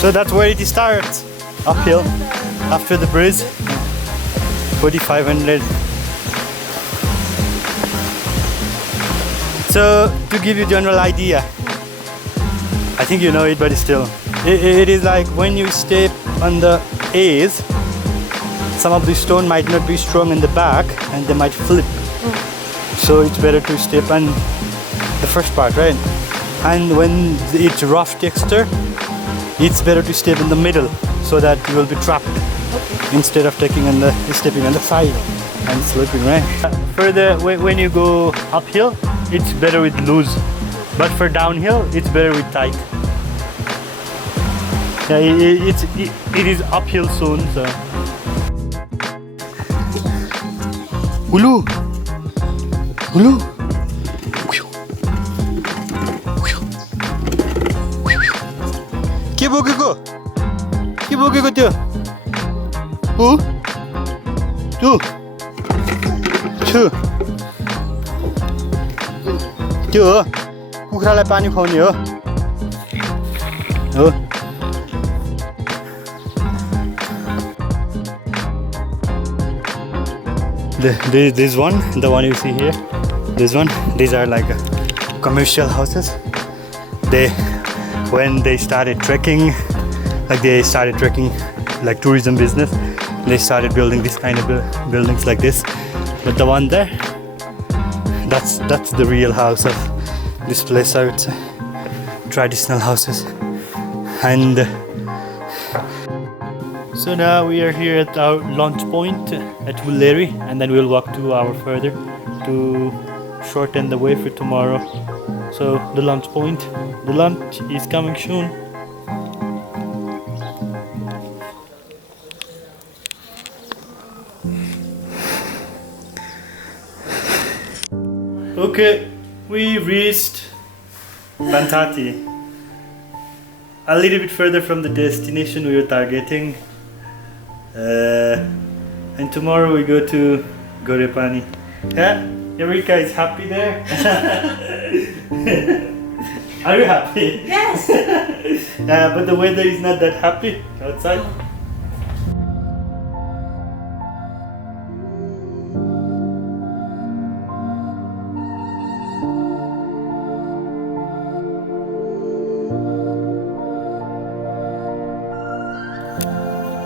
So that's where it starts, uphill, after the bridge, 4,500. So to give you a general idea, I think you know it, but still, it is like when you step on the A's, some of the stone might not be strong in the back and they might flip. So it's better to step on the first part, right? And when it's rough texture, it's better to step in the middle so that you will be trapped instead of stepping on the side and slipping, right? Further, when you go uphill, it's better with loose, but for downhill, it's better with tight. Yeah, it is uphill soon, so. Ulu, ulu. के बोकेको त्यो ऊ to छु त्यो हो कुखुरालाई पानी खुवाउने हो This one, the one you see here, this one, these are like commercial houses. When they started trekking, like tourism business, they started building this kind of buildings like this. But the one there, that's the real house of this place, I would say. Traditional houses. And so now we are here at our launch point at Dhaulagiri, and then we'll walk 2 hours further to shorten the way for tomorrow. So the launch point, the lunch is coming soon. Okay, we reached Bantati. A little bit further from the destination we were targeting. And tomorrow we go to Ghorepani. Yeah? Eureka is happy there? Are you happy? Yes! But the weather is not that happy outside.